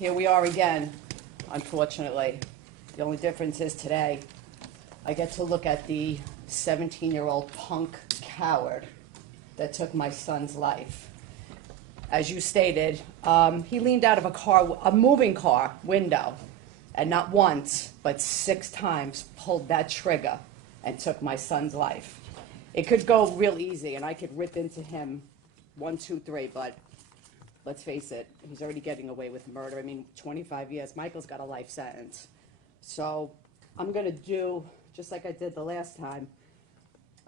Here we are again, unfortunately. The only difference is today, I get to look at the 17-year-old punk coward that took my son's life. As you stated, he leaned out of a moving car window, and not once, but 6 times pulled that trigger and took my son's life. It could go real easy, and I could rip into him 1, 2, 3, but let's face it, he's already getting away with murder. I mean, 25 years. Michael's got a life sentence. So I'm going to do just like I did the last time.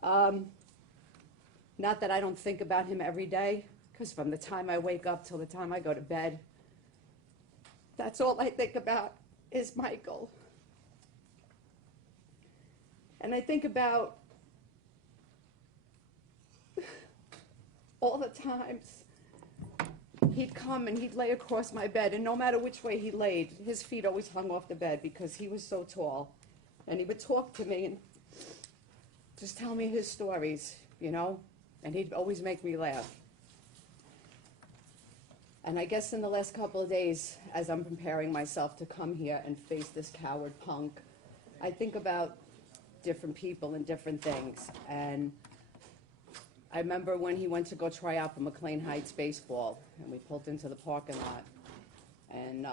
Not that I don't think about him every day, because from the time I wake up till the time I go to bed, that's all I think about is Michael. And I think about all the times he'd come and he'd lay across my bed, and no matter which way he laid, his feet always hung off the bed because he was so tall. And he would talk to me and just tell me his stories, you know, and he'd always make me laugh. And I guess in the last couple of days, as I'm preparing myself to come here and face this coward punk, I think about different people and different things. And I remember when he went to go try out for McLean Heights baseball, and we pulled into the parking lot, and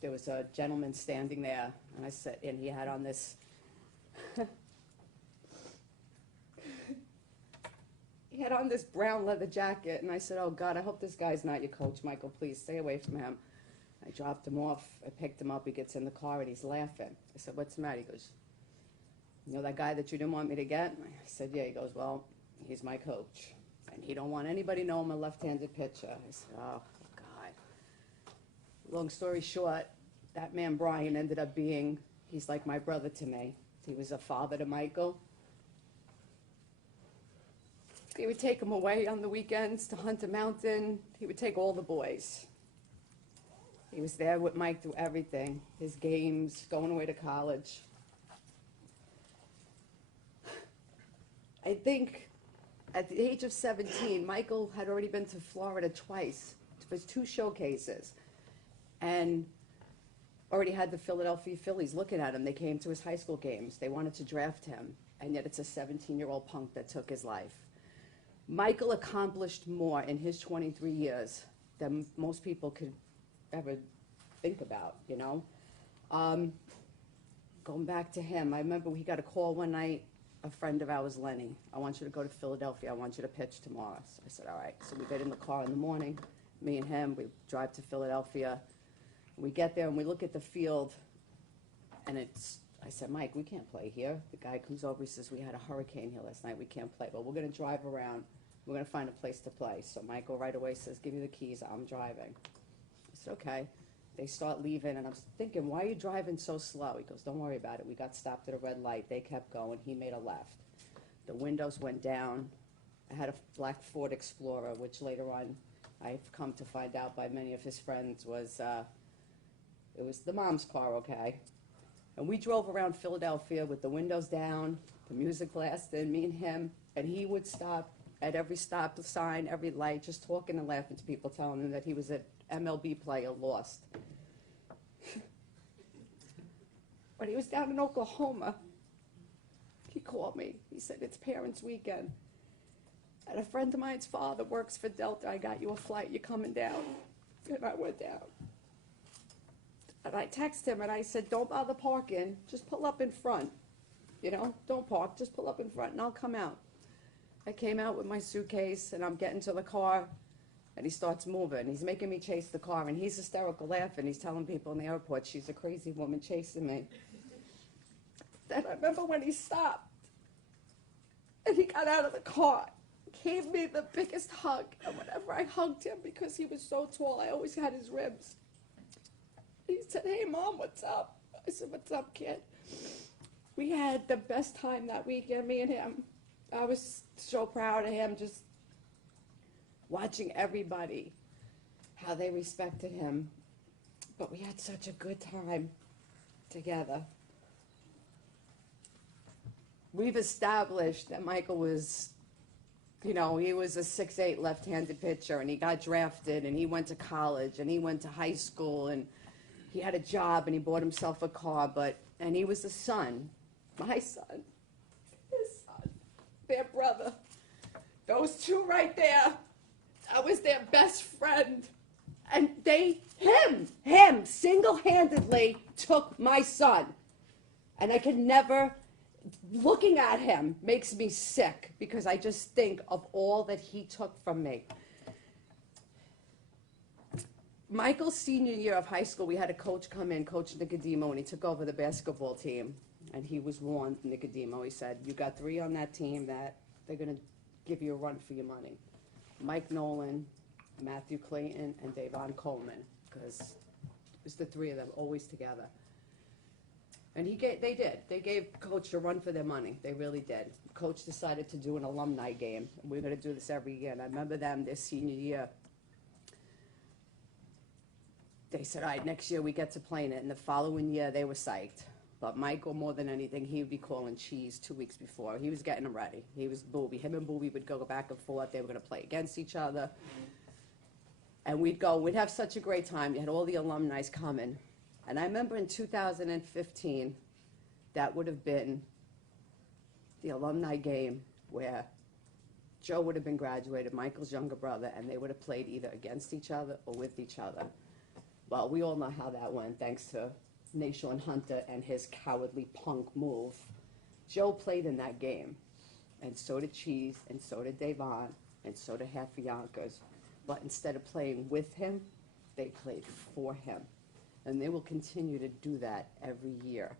there was a gentleman standing there, and I said, and he had on this, he had on this brown leather jacket, and I said, oh God, I hope this guy's not your coach, Michael, please stay away from him. I dropped him off, I picked him up, he gets in the car, and he's laughing. I said, what's the matter? He goes, you know that guy that you didn't want me to get? I said, yeah. He goes, well, he's my coach, and he don't want anybody to know I'm a left-handed pitcher. I said, oh, God. Long story short, that man Brian ended up being, he's like my brother to me. He was a father to Michael. He would take him away on the weekends to Hunter Mountain. He would take all the boys. He was there with Mike through everything, his games, going away to college. I think at the age of 17, Michael had already been to Florida twice for 2 showcases, and already had the Philadelphia Phillies looking at him. They came to his high school games. They wanted to draft him, and yet it's a 17-year-old punk that took his life. Michael accomplished more in his 23 years than most people could ever think about, you know. Going back to him, I remember he got a call one night. A friend of ours, Lenny, I want you to go to Philadelphia. I want you to pitch tomorrow. So I said, all right. So we get in the car in the morning, me and him. We drive to Philadelphia. We get there and we look at the field, and I said, Mike, we can't play here. The guy comes over, he says, we had a hurricane here last night. We can't play, but we're going to drive around. We're going to find a place to play. So Michael right away says, give me the keys. I'm driving. I said, okay. They start leaving, and I'm thinking, why are you driving so slow? He goes, don't worry about it. We got stopped at a red light. They kept going. He made a left. The windows went down. I had a black Ford Explorer, which later on I've come to find out by many of his friends was, it was the mom's car, okay? And we drove around Philadelphia with the windows down, the music blasting, me and him, and he would stop at every stop sign, every light, just talking and laughing to people, telling them that he was an MLB player lost. When he was down in Oklahoma, he called me. He said, it's Parents' Weekend. And a friend of mine's father works for Delta. I got you a flight. You're coming down. And I went down. And I texted him, and I said, don't bother parking. Just pull up in front. You know, don't park. Just pull up in front, and I'll come out. I came out with my suitcase, and I'm getting to the car, and he starts moving. He's making me chase the car, and he's hysterical laughing. He's telling people in the airport, she's a crazy woman chasing me. Then I remember when he stopped, and he got out of the car, gave me the biggest hug, and whenever I hugged him, because he was so tall, I always had his ribs. He said, hey, Mom, what's up? I said, what's up, kid? We had the best time that weekend, me and him. I was so proud of him, just watching everybody, how they respected him. But we had such a good time together. We've established that Michael was, you know, he was a 6'8" left-handed pitcher, and he got drafted, and he went to college, and he went to high school, and he had a job and he bought himself a car, and he was a son, my son, his son, their brother. Those two right there, I was their best friend. And him single-handedly took my son. And I could never, looking at him makes me sick because I just think of all that he took from me. Michael's senior year of high school, we had a coach come in, Coach Nicodemo, and he took over the basketball team. And he was warned, Nicodemo, he said, you got 3 on that team that they're going to give you a run for your money. Mike Nolan, Matthew Clayton, and Davon Coleman, because it was the 3 of them always together. And they gave Coach a run for their money. They really did. Coach decided to do an alumni game. And we're going to do this every year. And I remember them, their senior year, they said, all right, next year we get to play in it. And the following year, they were psyched. But Michael, more than anything, he would be calling cheese 2 weeks before. He was getting them ready. He was Booby. Him and Booby would go back and forth. They were going to play against each other. And we'd have such a great time. You had all the alumni coming. And I remember in 2015, that would have been the alumni game where Joe would have been graduated, Michael's younger brother, and they would have played either against each other or with each other. Well, we all know how that went, thanks to Nashaun Hunter and his cowardly punk move. Joe played in that game, and so did Cheese, and so did Davon, and so did half Yonkers. But instead of playing with him, they played for him. And they will continue to do that every year.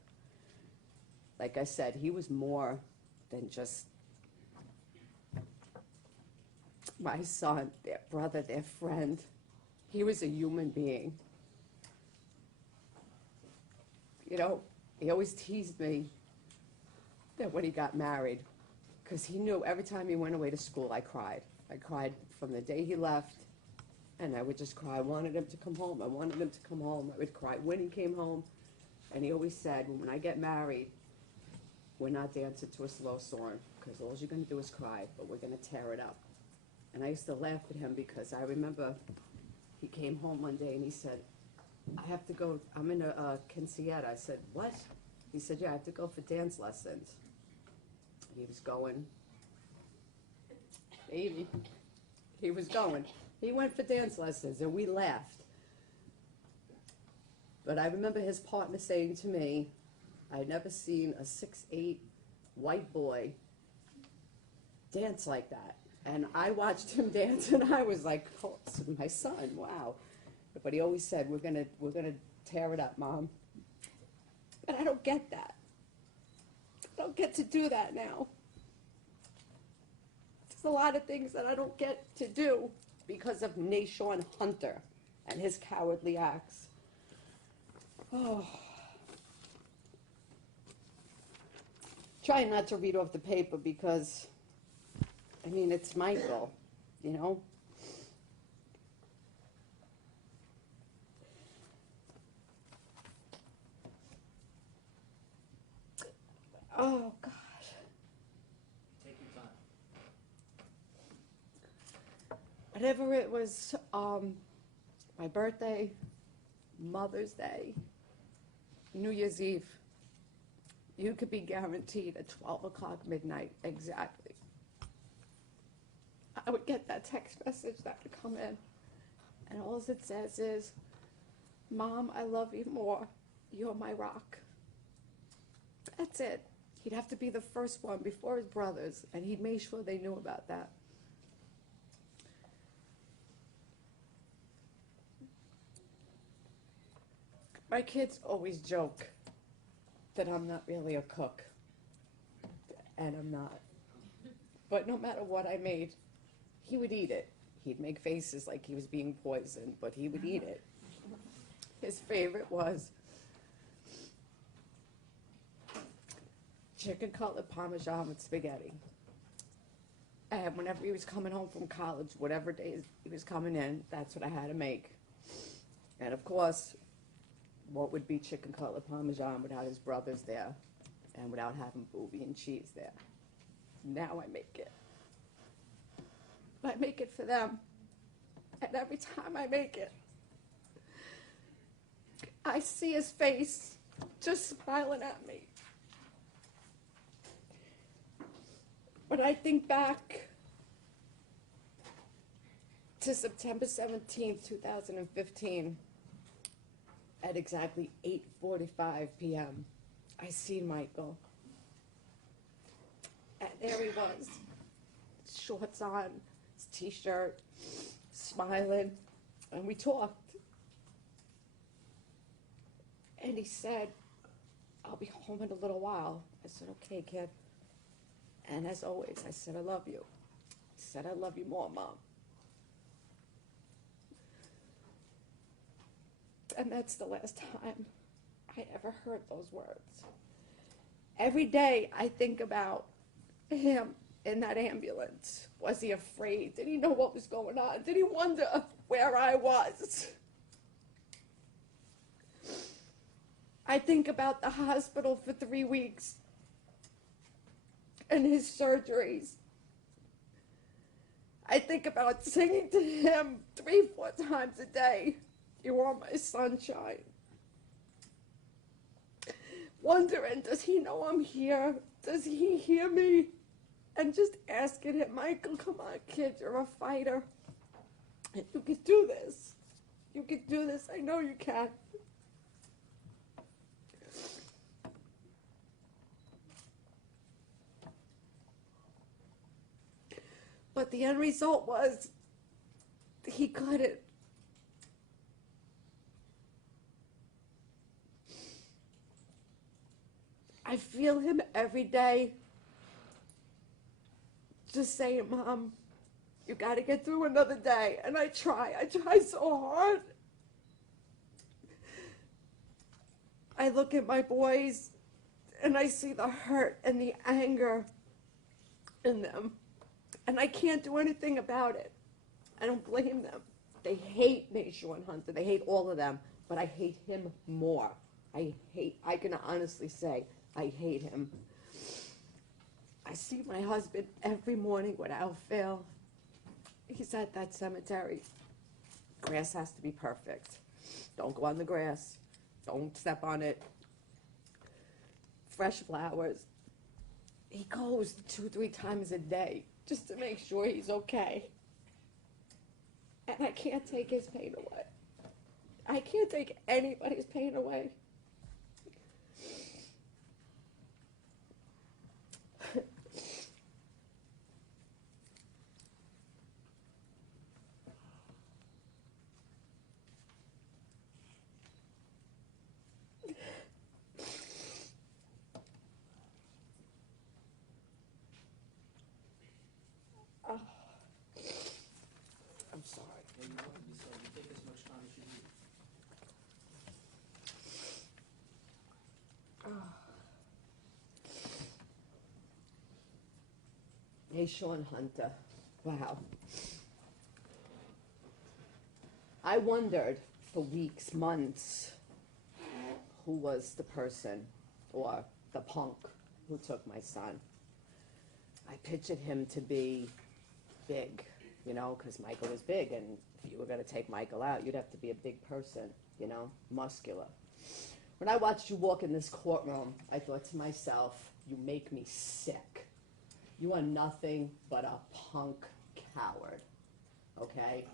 Like I said, he was more than just my son, their brother, their friend. He was a human being. You know, he always teased me that when he got married, because he knew every time he went away to school, I cried. I cried from the day he left, and I would just cry. I wanted him to come home. I wanted him to come home. I would cry when he came home. And he always said, when I get married, we're not dancing to a slow song, because all you're going to do is cry, but we're going to tear it up. And I used to laugh at him because I remember he came home one day and he said, I have to go, I'm in a quinceañera. I said, what? He said, yeah, I have to go for dance lessons. He was going. Baby. He was going. He went for dance lessons, and we laughed. But I remember his partner saying to me, I'd never seen a 6'8" white boy dance like that. And I watched him dance, and I was like, oh, my son, wow. But he always said, we're gonna tear it up, Mom. But I don't get that. I don't get to do that now. There's a lot of things that I don't get to do because of Nashaun Hunter and his cowardly acts. Oh. Trying not to read off the paper because, I mean, it's Michael, you know? Oh, God. Take your time. Whatever it was, my birthday, Mother's Day, New Year's Eve, you could be guaranteed at 12 o'clock midnight, exactly. I would get that text message that would come in, and all it says is, Mom, I love you more. You're my rock. That's it. He'd have to be the first one before his brothers, and he'd make sure they knew about that. My kids always joke that I'm not really a cook, and I'm not. But no matter what I made, he would eat it. He'd make faces like he was being poisoned, but he would eat it. His favorite was chicken cutlet parmesan with spaghetti. And whenever he was coming home from college, whatever days he was coming in, that's what I had to make. And of course, what would be chicken cutlet parmesan without his brothers there and without having booby and cheese there? Now I make it. I make it for them. And every time I make it, I I see his face just smiling at me. When I think back to September 17th, 2015, at exactly 8:45 p.m., I seen Michael. And there he was, shorts on, his t-shirt, smiling, and we talked. And he said, "I'll be home in a little while." I said, "Okay, kid." And as always, I said, "I love you." He said, "I love you more, Mom." And that's the last time I ever heard those words. Every day I think about him in that ambulance. Was he afraid? Did he know what was going on? Did he wonder where I was? I think about the hospital for 3 weeks and his surgeries. I think about singing to him 3-4 times a day, "You are my sunshine." Wondering, does he know I'm here? Does he hear me? And just asking him, "Michael, come on, kid, you're a fighter. You can do this. You can do this. I know you can." But the end result was he couldn't. I feel him every day just saying, "Mom, you got to get through another day." And I try so hard. I look at my boys and I see the hurt and the anger in them. And I can't do anything about it. I don't blame them. They hate Nashaun Hunter. They hate all of them. But I hate him more. I can honestly say, I hate him. I see my husband every morning without fail. He's at that cemetery. Grass has to be perfect. Don't go on the grass. Don't step on it. Fresh flowers. He goes 2-3 times a day just to make sure he's okay. And I can't take his pain away. I can't take anybody's pain away. I'm sorry. Yeah, you don't have to be sorry. You take as much time as you need. Nashaun Hunter. Wow. I wondered for weeks, months, who was the person or the punk who took my son. I pictured him to be big, you know, because Michael was big, and if you were going to take Michael out, you'd have to be a big person, you know, muscular. When I watched you walk in this courtroom, I thought to myself, you make me sick. You are nothing but a punk coward, okay?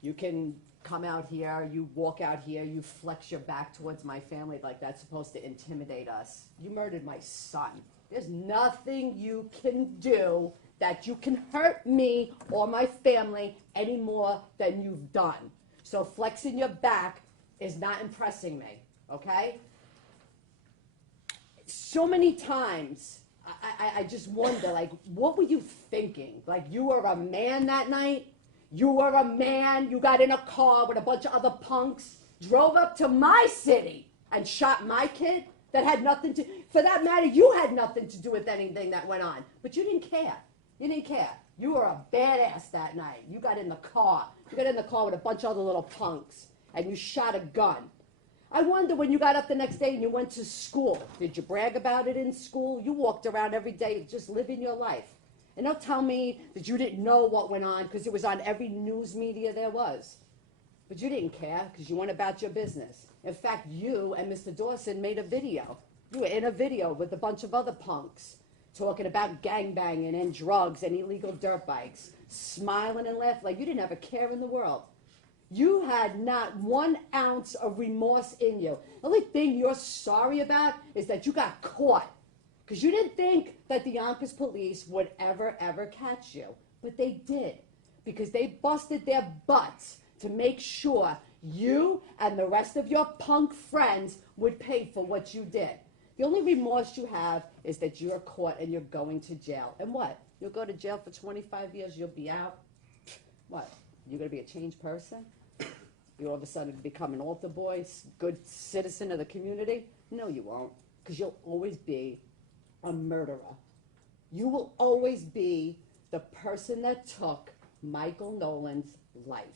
You can come out here, you walk out here, you flex your back towards my family like that's supposed to intimidate us. You murdered my son. There's nothing you can do that you can hurt me or my family any more than you've done. So flexing your back is not impressing me, okay? So many times, I just wonder, like, what were you thinking? Like, you were a man that night? You were a man, you got in a car with a bunch of other punks, drove up to my city and shot my kid? That had nothing to, for that matter, you had nothing to do with anything that went on. But you didn't care. You didn't care. You were a badass that night. You got in the car. You got in the car with a bunch of other little punks, and you shot a gun. I wonder when you got up the next day and you went to school, did you brag about it in school? You walked around every day just living your life. And don't tell me that you didn't know what went on because it was on every news media there was. But you didn't care because you went about your business. In fact, you and Mr. Dawson made a video. You were in a video with a bunch of other punks talking about gangbanging and drugs and illegal dirt bikes, smiling and laughing like you didn't have a care in the world. You had not 1 ounce of remorse in you. The only thing you're sorry about is that you got caught. Because you didn't think that the Yonkers police would ever catch you. But they did. Because they busted their butts to make sure you and the rest of your punk friends would pay for what you did. The only remorse you have is that you're caught and you're going to jail. And what? You'll go to jail for 25 years, you'll be out. What? You're going to be a changed person? You all of a sudden become an altar boy, good citizen of the community? No, you won't. Because you'll always be a murderer. You will always be the person that took Michael Nolan's life.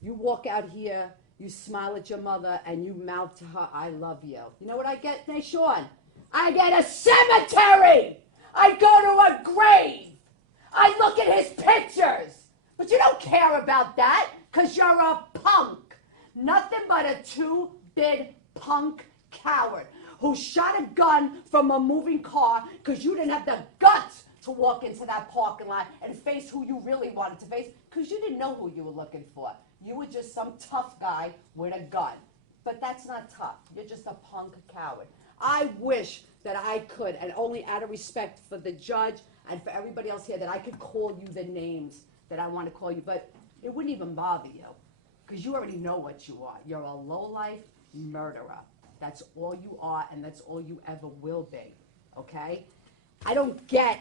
You walk out here, you smile at your mother, and you mouth to her, I love you. You know what I get, Nashaun? I get a cemetery! I go to a grave! I look at his pictures! But you don't care about that, because you're a punk. Nothing but a two-bit punk coward who shot a gun from a moving car because you didn't have the guts to walk into that parking lot and face who you really wanted to face because you didn't know who you were looking for. You were just some tough guy with a gun. But that's not tough. You're just a punk coward. I wish that I could, and only out of respect for the judge and for everybody else here, that I could call you the names that I want to call you, but it wouldn't even bother you because you already know what you are. You're a lowlife murderer. That's all you are, and that's all you ever will be, okay? I don't get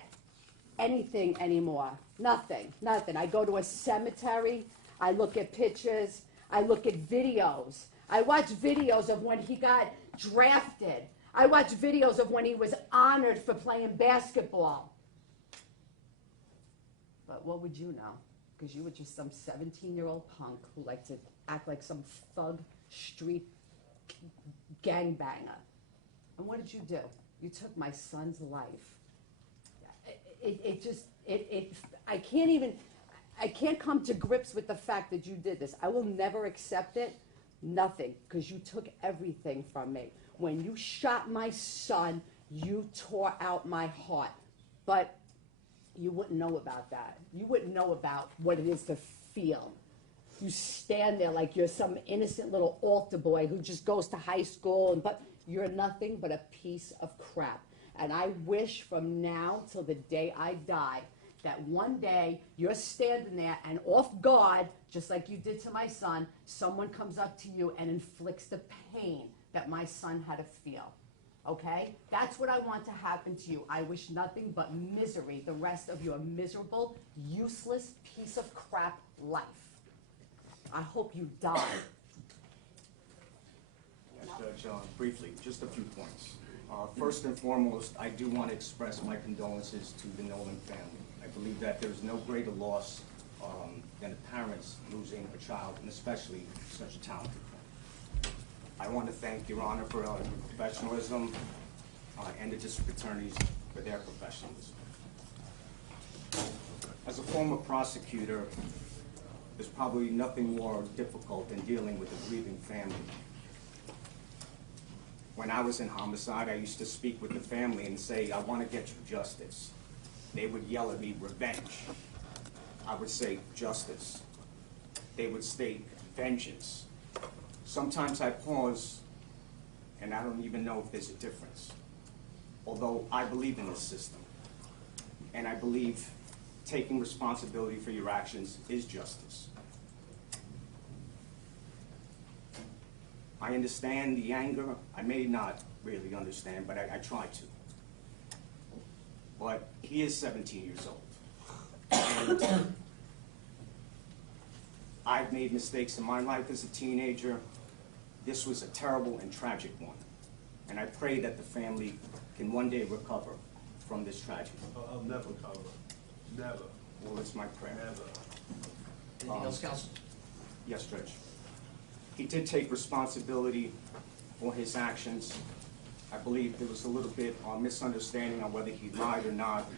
anything anymore. Nothing. I go to a cemetery. I look at pictures. I look at videos. I watch videos of when he got drafted. I watch videos of when he was honored for playing basketball. But what would you know? Because you were just some 17-year-old punk who liked to act like some thug street gangbanger. And what did you do? You took my son's life. I can't come to grips with the fact that you did this. I will never accept it. Nothing, because you took everything from me. When you shot my son, you tore out my heart. But you wouldn't know about that. You wouldn't know about what it is to feel. You stand there like you're some innocent little altar boy who just goes to high school, but you're nothing but a piece of crap. And I wish from now till the day I die that one day you're standing there and off guard, just like you did to my son, someone comes up to you and inflicts the pain that my son had to feel. Okay? That's what I want to happen to you. I wish nothing but misery the rest of your miserable, useless piece of crap life. I hope you die. Yes, Judge, briefly, just a few points. First and foremost, I do want to express my condolences to the Nolan family. I believe that there's no greater loss than the parents losing a child, and especially such a talented one. I want to thank Your Honor for your professionalism and the district attorneys for their professionalism. As a former prosecutor, there's probably nothing more difficult than dealing with a grieving family. When I was in homicide, I used to speak with the family and say, I want to get you justice. They would yell at me, revenge. I would say, justice. They would state, vengeance. Sometimes I pause, and I don't even know if there's a difference. Although I believe in this system, and I believe taking responsibility for your actions is justice. I understand the anger. I may not really understand, but I try to. But he is 17 years old. And I've made mistakes in my life as a teenager. This was a terrible and tragic one. And I pray that the family can one day recover from this tragedy. I'll never recover. Never. Well, it's my prayer. Never. Anything else, counsel? Yes, Judge. He did take responsibility for his actions. I believe there was a little bit of misunderstanding on whether he lied or not.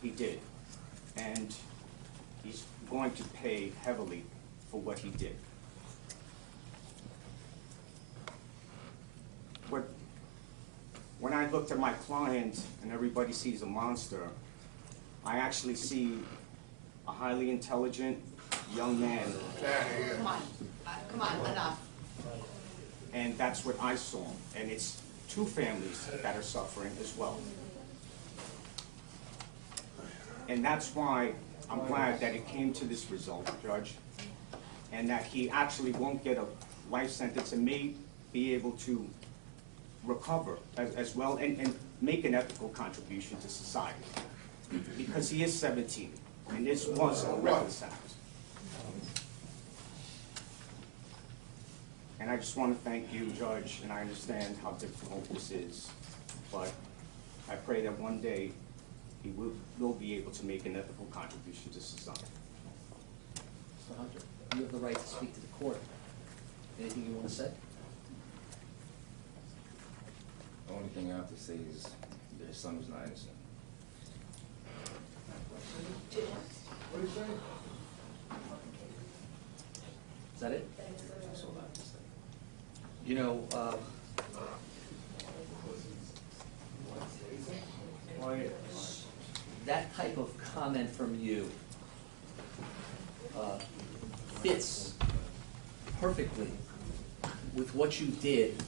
He did. And he's going to pay heavily for what he did. I looked at my client and everybody sees a monster, I actually see a highly intelligent young man, Come on, enough. and that's what I saw. And it's two families that are suffering as well. And that's why I'm glad that it came to this result, Judge, and that he actually won't get a life sentence and may be able to recover as well and make an ethical contribution to society. Because he is 17, and this was a reckless act. And I just want to thank you, Judge, and I understand how difficult this is, but I pray that one day he will be able to make an ethical contribution to society. Mr. Hunter, you have the right to speak to the court. Anything you want to say? The only thing I have to say is that his son is not innocent. Is that it? That's all I have to say. You know, that type of comment from you fits perfectly with what you did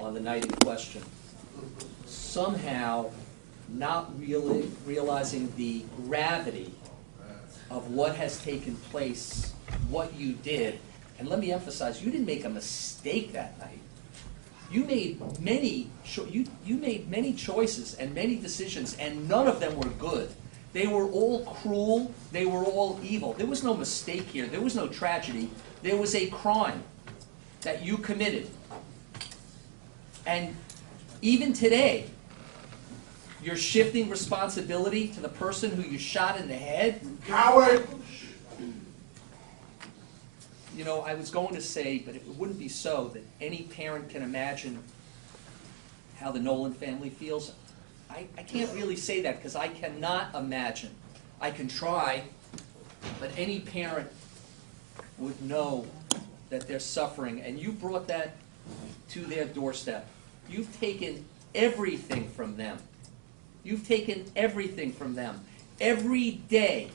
on the night in question. Somehow not really realizing the gravity of what has taken place, what you did. And let me emphasize, you didn't make a mistake that night. You made many you made many choices and many decisions, and none of them were good. They were all cruel. They were all evil. There was no mistake here. There was no tragedy. There was a crime that you committed. And even today, you're shifting responsibility to the person who you shot in the head. Coward! You know, I was going to say, but it wouldn't be so, that any parent can imagine how the Nolan family feels. I can't really say that because I cannot imagine. I can try, but any parent would know that they're suffering, and you brought that to their doorstep. You've taken everything from them. You've taken everything from them. Every day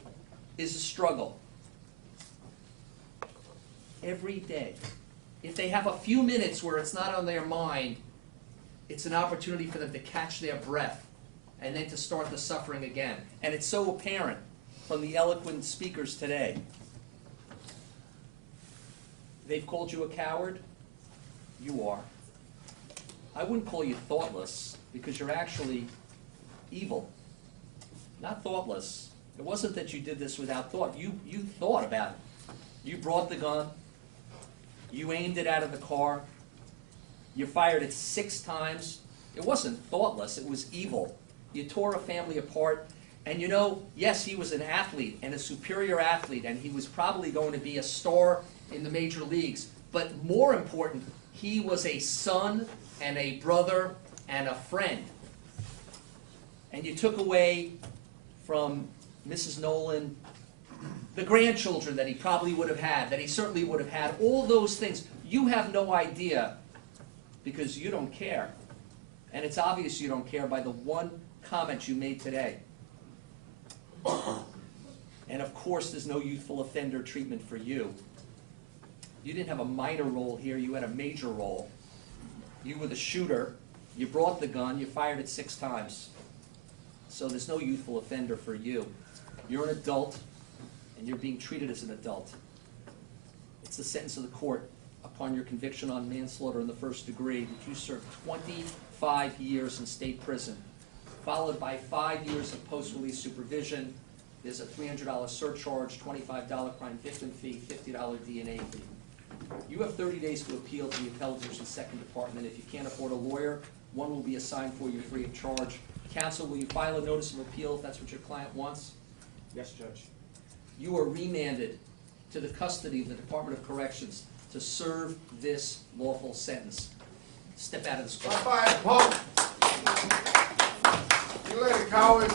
is a struggle. Every day. If they have a few minutes where it's not on their mind, it's an opportunity for them to catch their breath and then to start the suffering again. And it's so apparent from the eloquent speakers today. They've called you a coward. You are. I wouldn't call you thoughtless because you're actually evil. Not thoughtless. It wasn't that you did this without thought. You thought about it. You brought the gun. You aimed it out of the car. You fired it 6 times. It wasn't thoughtless. It was evil. You tore a family apart. And you know, yes, he was an athlete and a superior athlete, and he was probably going to be a star in the major leagues. But more important, he was a son and a brother and a friend. And you took away from Mrs. Nolan the grandchildren that he probably would have had, that he certainly would have had, all those things. You have no idea because you don't care. And it's obvious you don't care by the one comment you made today. And of course, there's no youthful offender treatment for you. You didn't have a minor role here, you had a major role. You were the shooter, you brought the gun, you fired it 6 times. So there's no youthful offender for you. You're an adult, and you're being treated as an adult. It's the sentence of the court upon your conviction on manslaughter in the 1st degree that you serve 25 years in state prison, followed by 5 years of post-release supervision. There's a $300 surcharge, $25 crime victim fee, $50 DNA fee. You have 30 days to appeal to the Appellate Division 2nd Department. If you can't afford a lawyer, one will be assigned for you free of charge. Counsel, will you file a notice of appeal if that's what your client wants? Yes, Judge. You are remanded to the custody of the Department of Corrections to serve this lawful sentence. Step out of the squad. Bye-bye, punk. You later, coward.